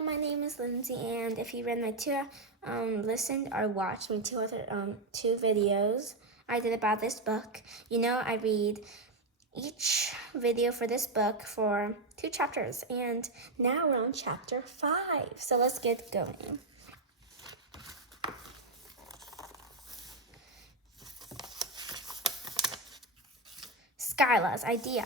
Hello, my name is Lindsay, and if you read my listened or watched my two videos I did about this book, I read each video for this book for 2 chapters, and now we're on chapter 5. So let's get going. Skyla's idea.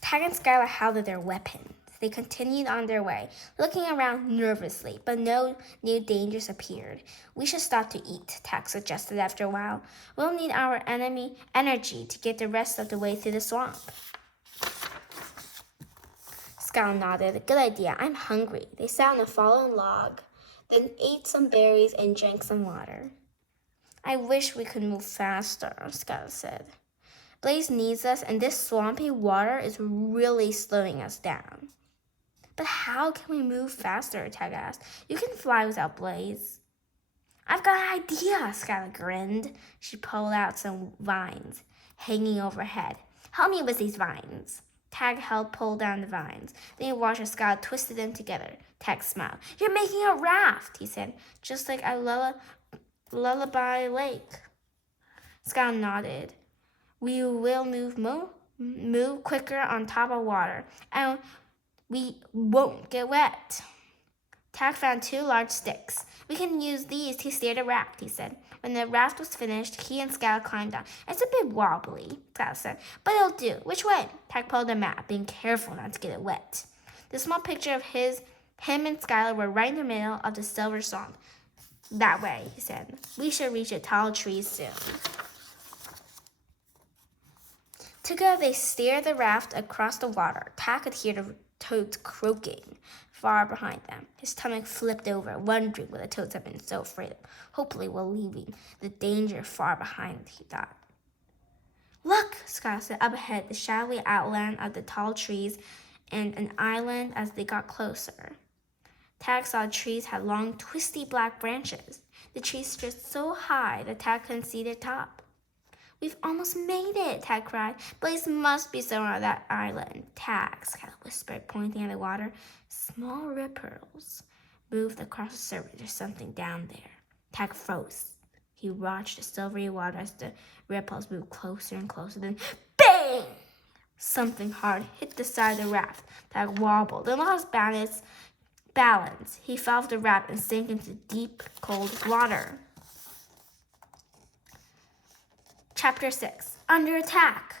Tag and Skyla held their weapons. They continued on their way, looking around nervously, but no new dangers appeared. We should stop to eat, Tag suggested after a while. We'll need our energy to get the rest of the way through the swamp. Skyla nodded. Good idea. I'm hungry. They sat on a fallen log, then ate some berries and drank some water. I wish we could move faster, Skyla said. Blaze needs us, and this swampy water is really slowing us down. But how can we move faster? Tag asked. You can fly without Blaze. I've got an idea, Skyla grinned. She pulled out some vines hanging overhead. Help me with these vines. Tag pulled down the vines. Then he watched as Skyla twisted them together. Tag smiled. You're making a raft, he said, just like a lullaby lake. Skyla nodded. We will move quicker on top of water, and we won't get wet. Tag found 2 large sticks. We can use these to steer the raft, he said. When the raft was finished, he and Skyla climbed on. It's a bit wobbly, Skyla said, but it'll do. Which way? Tag pulled the map, being careful not to get it wet. The small picture of him and Skyla were right in the middle of the silver swamp. That way, he said. We should reach a tall tree soon. Together, they steered the raft across the water. Tag could hear the toads croaking far behind them. His stomach flipped over, wondering what the toads had been so afraid of. Hopefully, we're leaving the danger far behind, he thought. Look, Skyla said, up ahead, the shadowy outline of the tall trees and an island as they got closer. Tag saw trees had long, twisty black branches. The trees stood so high that Tag couldn't see their top. We've almost made it, Tag cried. Blaze must be somewhere on that island. Tag, Skyla whispered, pointing at the water. Small ripples moved across the surface. There's something down there. Tag froze. He watched the silvery water as the ripples moved closer and closer. Then, bang! Something hard hit the side of the raft. Tag wobbled and lost balance. He fell off the raft and sank into deep, cold water. Chapter 6. Under attack.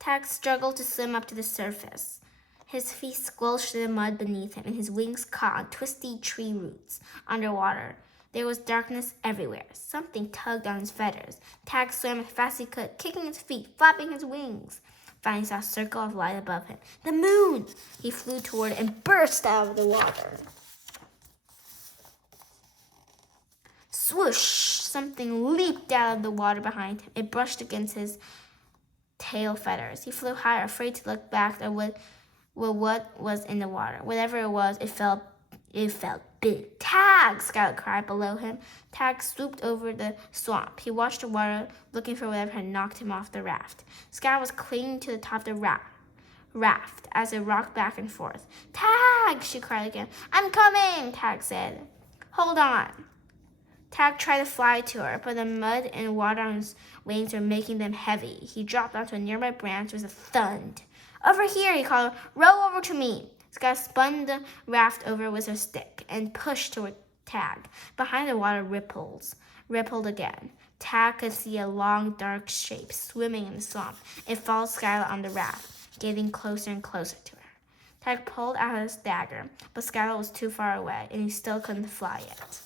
Tag struggled to swim up to the surface. His feet squelched in the mud beneath him, and his wings caught on twisty tree roots underwater. There was darkness everywhere. Something tugged on his feathers. Tag swam as fast as he could, kicking his feet, flapping his wings. Finally, he saw a circle of light above him. The moon! He flew toward it and burst out of the water. Swoosh! Something leaped out of the water behind him. It brushed against his tail feathers. He flew higher, afraid to look back at what was in the water. Whatever it was, it felt big. Tag! Skyla cried below him. Tag swooped over the swamp. He watched the water, looking for whatever had knocked him off the raft. Skyla was clinging to the top of the raft as it rocked back and forth. Tag! She cried again. I'm coming! Tag said. Hold on. Tag tried to fly to her, but the mud and water on his wings were making them heavy. He dropped onto a nearby branch with a thud. Over here, he called. Row over to me. Skyla spun the raft over with her stick and pushed toward Tag. Behind the water rippled again. Tag could see a long, dark shape swimming in the swamp. It followed Skyla on the raft, getting closer and closer to her. Tag pulled out his dagger, but Skyla was too far away, and he still couldn't fly yet.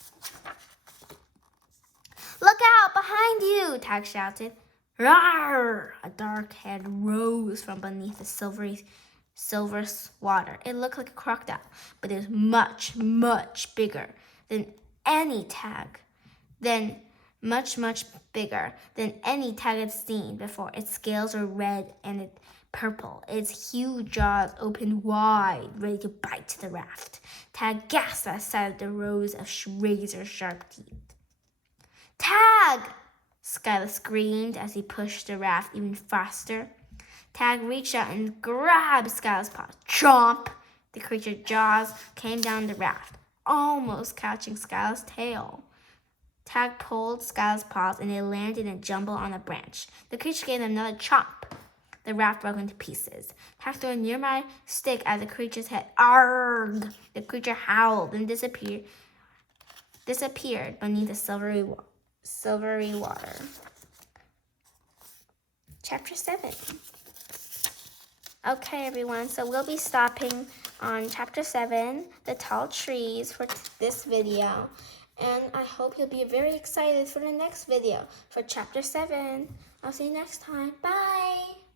Look out! Behind you! Tag shouted. Rawr! A dark head rose from beneath the silver water. It looked like a crocodile, but it was much, much bigger than any much bigger than any Tag had seen before. Its scales were red and purple. Its huge jaws opened wide, ready to bite the raft. Tag gasped at the sight of the rows of razor-sharp teeth. Tag! Skyla screamed as he pushed the raft even faster. Tag reached out and grabbed Skyla's paw. Chomp! The creature's jaws came down the raft. almost catching Skylar's tail. Tag pulled Skylar's paws and they landed in a jumble on a branch. The creature gave them another chomp. The raft broke into pieces. Tag threw a nearby stick at the creature's head. Arrgh! The creature howled and disappeared beneath the silvery water. Chapter 7. Okay, everyone, so we'll be stopping on Chapter 7, The Tall Trees, for this video. And I hope you'll be very excited for the next video for Chapter 7. I'll see you next time. Bye!